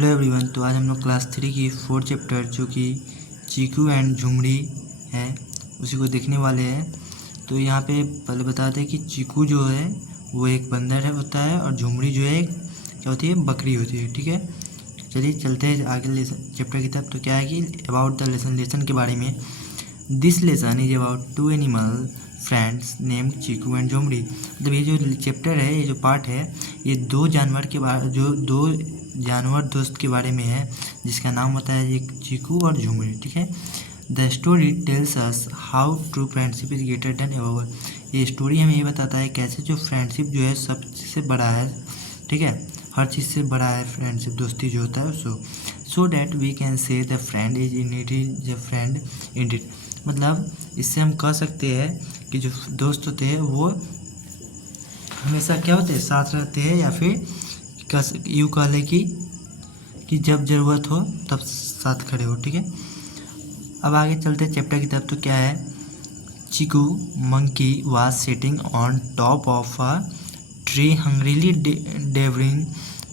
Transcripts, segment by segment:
Hello everyone. तो आज हम लोग क्लास 3 की 4th चैप्टर जो कि चीकू एंड झुमरी है उसी को देखने वाले हैं। तो यहाँ पे पहले बताते हैं कि चीकू जो है वो एक बंदर है होता है और झुमरी जो है एक क्या होती है, बकरी होती है। ठीक है, चलिए चलते हैं आगे लेसन चैप्टर की तरफ। तो क्या है कि अबाउट द लेसन के बारे में, this lesson is about two animal friends named Chiku and Jhumri. मतलब ये जो चैप्टर है, ये जो पार्ट है, ये दो जानवर दोस्त के बारे में है जिसका नाम होता है एक चीकू और झुमरी। ठीक है, the story tells us how true friendship is greater than ever. ये स्टोरी हमें ये बताता है कैसे जो फ्रेंडशिप जो है सबसे बड़ा है। ठीक है, हर चीज़ से बड़ा है फ्रेंडशिप, दोस्ती जो होता है so that we can say the friend is in need is a friend indeed. मतलब इससे हम कह सकते हैं कि जो दोस्त होते हैं वो हमेशा क्या होते हैं, साथ रहते हैं, या फिर यूँ कह लें कि जब ज़रूरत हो तब साथ खड़े हो। ठीक है, अब आगे चलते हैं चैप्टर की तरफ। तो क्या है, Cheeku monkey was sitting on top of a tree hungrily devouring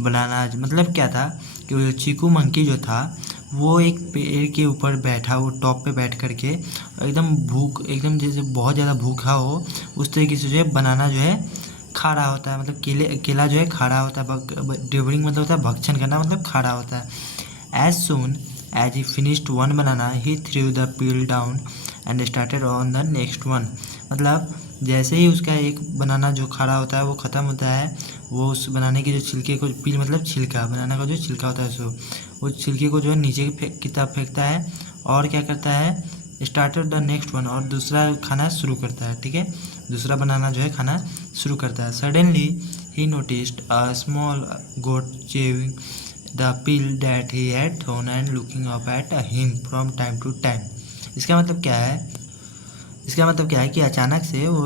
bananas. मतलब क्या था कि वो चीकू मंकी जो था वो एक पेड़ के ऊपर बैठा, वो टॉप पे बैठ करके एकदम जैसे बहुत ज़्यादा भूखा हो उस तरीके से जो है बनाना जो है खा रहा होता है। मतलब केला जो है खा रहा होता है। डेवरिंग मतलब होता है भक्षण करना, मतलब खा रहा होता है। As soon as he finished one banana he threw the peel down and started on the next one. मतलब जैसे ही उसका एक बनाना जो खा रहा होता है वो ख़त्म होता है, वो उस बनाने के जो छिलके को, पील मतलब छिलका, बनाना का जो छिलका होता है वो छिलके को जो है नीचे की तरफ फेंकता है और क्या करता है, स्टार्टेड द नेक्स्ट वन, और दूसरा खाना शुरू करता है। ठीक है, दूसरा बनाना जो है खाना शुरू करता है। Suddenly he noticed a small goat chewing the peel that he had thrown and looking up at him from time to time. इसका मतलब क्या है कि अचानक से वो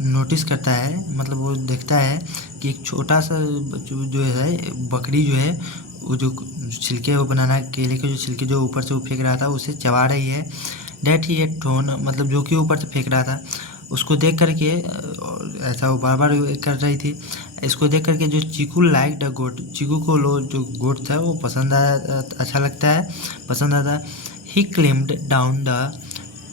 नोटिस करता है, मतलब वो देखता है कि एक छोटा सा जो है बकरी जो है वो जो छिलके, वो बनाना केले के जो छिलके जो ऊपर से वो फेंक रहा था उसे चबा रही है। डैट ही हैड थ्रोन, मतलब जो कि ऊपर से फेंक रहा था, उसको देख करके ऐसा वो बार बार कर रही थी। इसको देख करके जो चीकू लाइक द गोट, चीकू को जो गोट था वो पसंद आया, अच्छा लगता है, पसंद आता। He climbed down the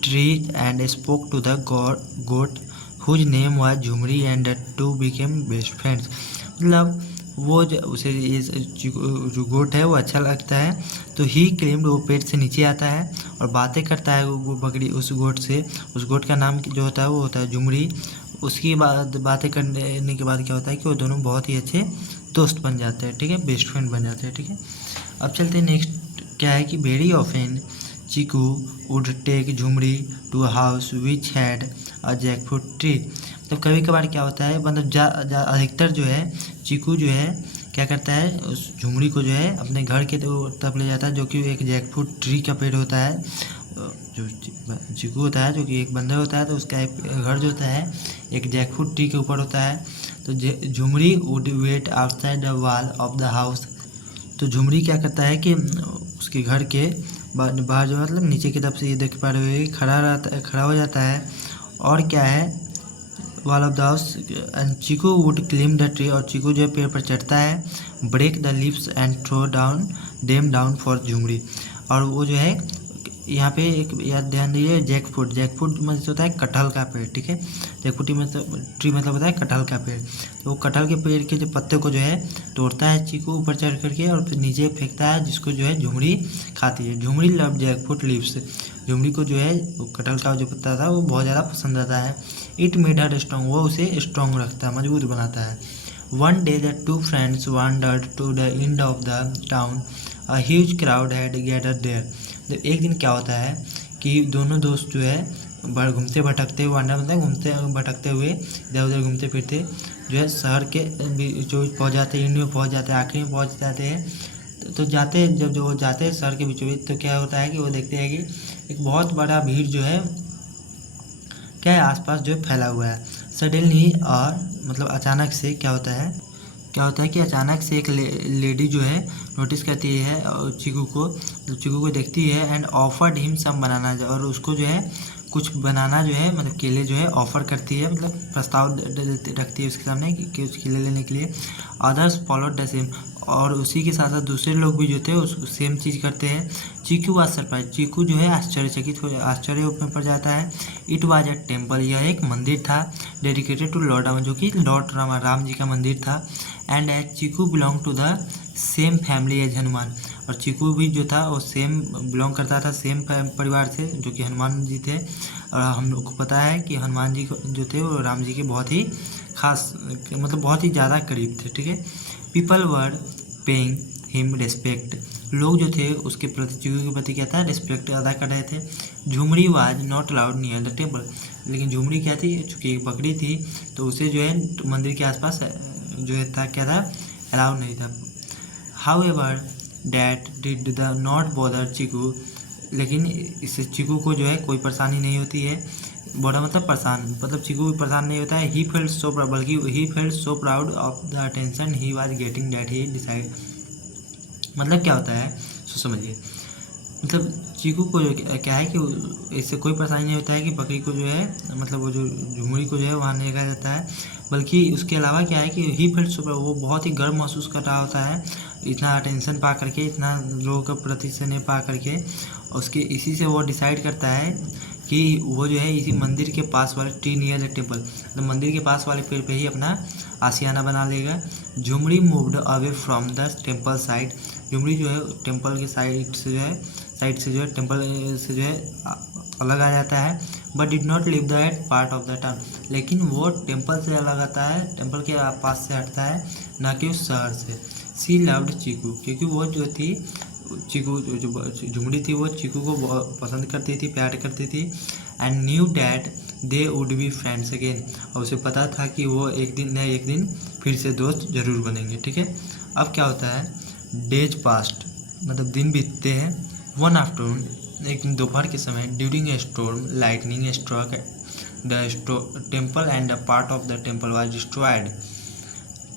tree and spoke to the goat whose name was Jhumri and the two became best friends. मतलब वो उसे ये जो गोट है वो अच्छा लगता है, तो ही क्लेम्ड, वो पेड़ से नीचे आता है और बातें करता है वो बकरी उस गोट से। उस गोट का नाम जो होता है वो होता है झुमरी। उसकी बातें करने के बाद क्या होता है कि वो दोनों बहुत ही अच्छे दोस्त बन जाते हैं। ठीक है, बेस्ट फ्रेंड बन जाते हैं। ठीक है, अब चलते हैं नेक्स्ट। क्या है कि very often Chiku would take Jhumri to a house which had a jackfruit tree. तो कभी कभार क्या होता है, मतलब अधिकतर जो है चीकू जो है क्या करता है, उस झुमरी को जो है अपने घर के तरफ ले जाता है, जो कि एक जैकफ्रूट ट्री का पेड़ होता है। जो चीकू होता है जो कि एक बंदर होता है, तो उसका एक घर जो होता है एक जैकफ्रूट ट्री के ऊपर होता है। तो Jhumri would wait outside the wall of the house. तो झुमरी क्या करता है कि उसके घर के बाहर जो मतलब नीचे की तरफ से ये देख पा रहे हो खड़ा हो जाता है। और क्या है, wall of the house and Chiku would climb the tree, और चीकू जो है पेड़ पर चढ़ता है, break the leaves and throw down them down for Jhumri. और वो जो है यहाँ पे एक याद ध्यान दीजिए, जैकफ्रूट मतलब होता है कटहल का पेड़। ठीक है, जैकफ्रूट ट्री मतलब होता है कटहल का पेड़। तो वो कटहल के पेड़ के जो पत्ते को जो है तोड़ता है चीकू ऊपर चढ़ करके और फिर नीचे फेंकता है, जिसको जो है झुमरी खाती है। Jhumri love jackfruit leaves. Jhumri को जो है वो कटहल का जो पत्ता था वो बहुत ज़्यादा पसंद आता है। इट मेड हर स्ट्रॉन्ग, वो उसे स्ट्रॉन्ग रखता है, मजबूत बनाता है। One day the two friends wandered to the end of the town, a huge crowd had gathered there. तो एक दिन क्या होता है कि दोनों दोस्त जो है घूमते भटकते, वांडर मतलब घूमते भटकते हुए इधर उधर घूमते फिरते जो है शहर के जो पहुँच जाते हैं, एंड में पहुँच जाते हैं, आखिरी में पहुँच जाते हैं। तो जाते जब जो जाते हैं शहर के बीचों बीच, तो क्या होता है कि वो देखते हैं कि एक बहुत बड़ा भीड़ जो है क्या है आसपास जो है फैला हुआ है। सडनली, और मतलब अचानक से क्या होता है कि अचानक से एक लेडी जो है नोटिस करती है चीकू को, तो चीकू को देखती है एंड ऑफर्ड हिम सम बनाना, और उसको जो है कुछ बनाना जो है मतलब केले जो है ऑफर करती है, मतलब प्रस्ताव रखती है उसके सामने कि उस केले लेने के लिए। अदर्स फॉलोड द सेम, और उसी के साथ साथ दूसरे लोग भी जो थे उस सेम चीज़ करते हैं। चीकू वाज सरप्राइज, चीकू जो है आश्चर्य में पड़ जाता है। इट वाज अ टेम्पल, यह एक मंदिर था, डेडिकेटेड टू लॉर्ड राम, जो कि लॉर्ड राम जी का मंदिर था। And as Chiku belong to the same family as Hanuman, और चीकू भी जो था वो सेम बिलोंग करता था सेम परिवार से जो कि हनुमान जी थे। और हम लोग को पता है कि हनुमान जी जो थे वो राम जी के बहुत ही खास, मतलब बहुत ही ज़्यादा करीब थे, ठीक है। People were paying him respect, लोग जो थे उसके प्रति, चीकू के प्रति क्या था, रिस्पेक्ट अदा कर रहे थे। Jhumri was not allowed near the temple, लेकिन झुमरी क्या थी, चूँकि एक बकरी थी तो उसे जो है मंदिर के आसपास जो है था क्या था, अलाउड नहीं था। However that did the not bother Cheeku, लेकिन इससे चीकू को जो है कोई परेशानी नहीं होती है। बड़ा मतलब परेशान, मतलब चीकू भी परेशान नहीं होता है। ही फेल्ट सो प्राउड, बल्कि he felt so proud of the attention he was getting that he decide, मतलब क्या होता है सो समझिए। मतलब चीकू को जो क्या है कि इससे कोई परेशानी नहीं होता है कि बकरी को जो है, मतलब वो जो झुमरी को जो है वहाँ नहीं रखा जाता है, बल्कि उसके अलावा क्या है कि ही फील्ड सुपर, वो बहुत ही गर्व महसूस कर रहा होता है इतना अटेंशन पा करके, इतना लोगों के प्रति स्नेह पा करके। उसके इसी से वो डिसाइड करता है कि वो जो है इसी मंदिर के पास वाले ट्री नियर द टेम्पल, तो मंदिर के पास वाले पेड़ पे ही अपना आशियाना बना लेगा। Jhumri moved away from the temple side, Jhumri जो है टेम्पल के साइड से जो है टेम्पल से जो है अलग आ जाता है। But did not live that part of the town, लेकिन वो टेम्पल से अलग आता है, टेम्पल के पास से हटता है, ना कि उस शहर से। सी लव्ड चीकू, क्योंकि वो जो थी चीकू जो झुमरी थी वो चीकू को पसंद करती थी, प्यार करती थी। And new that they would be friends again, और उसे पता था कि वो एक दिन फिर से दोस्त जरूर बनेंगे, ठीक है। अब क्या होता है, डेज पास्ट, मतलब दिन बीतते हैं। वन आफ्टरनून, एक दिन दोपहर के समय, during a storm lightning struck the temple and the part of the temple was destroyed.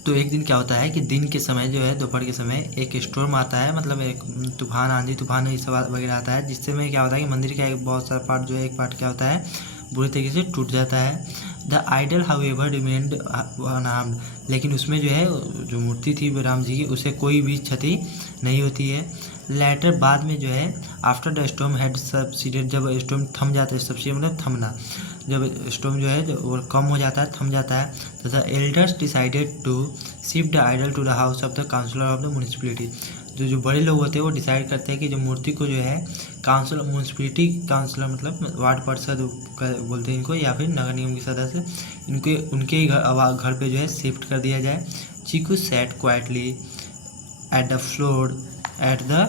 तो एक दिन क्या होता है कि दिन के समय जो है, दोपहर के समय एक स्टॉर्म आता है, मतलब एक तूफान, आंधी तूफान ये सब वगैरह आता है, जिससे में क्या होता है कि मंदिर का एक बहुत सारा पार्ट जो है, एक पार्ट क्या होता है, बुरी तरीके से टूट जाता है। The idol however remained unharmed, लेकिन उसमें जो है जो मूर्ति थी राम जी की, उसे कोई भी क्षति नहीं होती है। लेटर बाद में जो है, आफ्टर द स्टॉर्म हैड सबसीडेड, जब स्टॉर्म थम जाता है, सबसीड मतलब थमना, जब स्टॉर्म जो है वो कम हो जाता है, थम जाता है, तो the elders decided to shift the idol to the house of the councillor of the municipality. जो बड़े लोग होते हैं वो डिसाइड करते हैं कि जो मूर्ति को जो है काउंसिल, म्यूनिसिपलिटी काउंसिलर मतलब वार्ड पार्षद बोलते हैं इनको, या फिर नगर निगम के सदस्य, उनके ही घर पे जो है शिफ्ट कर दिया जाए। Cheeku sat quietly at the floor at the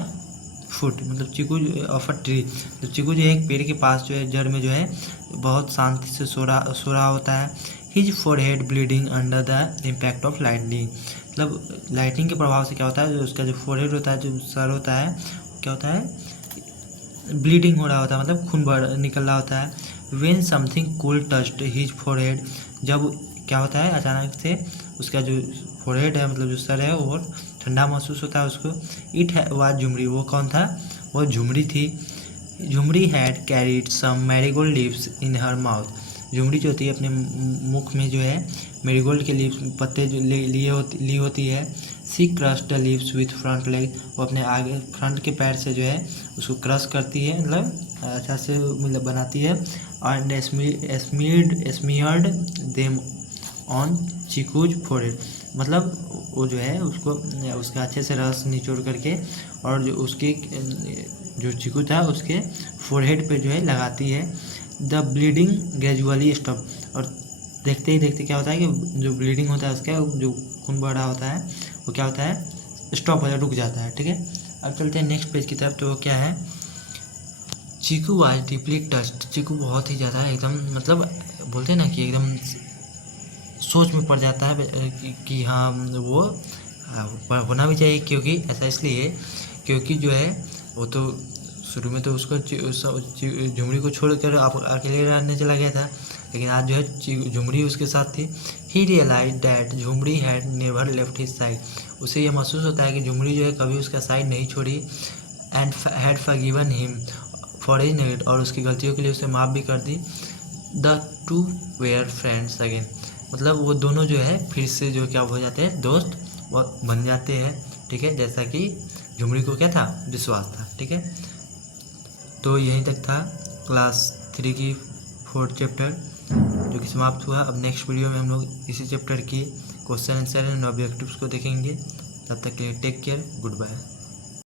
foot, मतलब चीकू ऑफ अ ट्री, तो चीकू जो है एक पेड़ के पास जो है जड़ में जो है बहुत शांति से सो रहा होता है। His forehead bleeding under the impact of lightning, मतलब लाइटनिंग के प्रभाव से क्या होता है, जो उसका जो फोरहेड होता है, जो सर होता है, क्या होता है, ब्लीडिंग हो रहा होता है, मतलब खून निकल रहा होता है। When something cool touched his forehead, जब क्या होता है अचानक से उसका जो फोरहेड है, मतलब जो सर है वो ठंडा महसूस होता है उसको। इट वाज झुमरी, वो कौन था, वो झुमरी थी। Jhumri had carried some marigold leaves in her mouth, Jhumri जो थी अपने मुख में जो है मैरीगोल्ड के लीव्स पत्ते जो ली होती है। She crush the leaves with front leg, वो अपने आगे फ्रंट के पैर से जो है उसको क्रश करती है, मतलब अच्छा से मतलब बनाती है। And स्मीयर्ड them on chikoos forehead, मतलब वो जो है उसको उसका अच्छे से रस निचोड़ करके और जो उसके जो चीकू था उसके फोरहेड पे जो है लगाती है। द ब्लीडिंग ग्रेजुअली स्टॉप, और देखते ही देखते क्या होता है कि जो ब्लीडिंग होता है उसका जो खून बह रहा होता है वो क्या होता है, स्टॉप हो जाता है, रुक जाता है, ठीक है। अब चलते हैं नेक्स्ट पेज की तरफ। तो क्या है, चीकू वाज डीपली टच्ड, चीकू बहुत ही ज़्यादा एकदम, मतलब बोलते हैं ना कि एकदम सोच में पड़ जाता है कि हाँ वो होना भी चाहिए, क्योंकि ऐसा इसलिए क्योंकि जो है वो तो शुरू में तो उसको झुमरी को छोड़कर अकेले रहने चला गया था, लेकिन आज जो है झुमरी उसके साथ थी। He realise that Jhumri had never left his side, उसे यह महसूस होता है कि झुमरी जो है कभी उसका साइड नहीं छोड़ी। And had forgiven him for his negative, और उसकी गलतियों के लिए उसे माफ़ भी कर दी। The two were friends again, मतलब वो दोनों जो है फिर से जो क्या हो जाते हैं, दोस्त बन जाते हैं, ठीक है, जैसा कि झुमरी को क्या था, विश्वास था। ठीक है, तो यहीं तक था क्लास 3 की 4th चैप्टर जो कि समाप्त हुआ। अब नेक्स्ट वीडियो में हम लोग इसी चैप्टर की क्वेश्चन आंसर एंड ऑब्जेक्टिव्स को देखेंगे। तब तक के लिए टेक केयर, गुड बाय।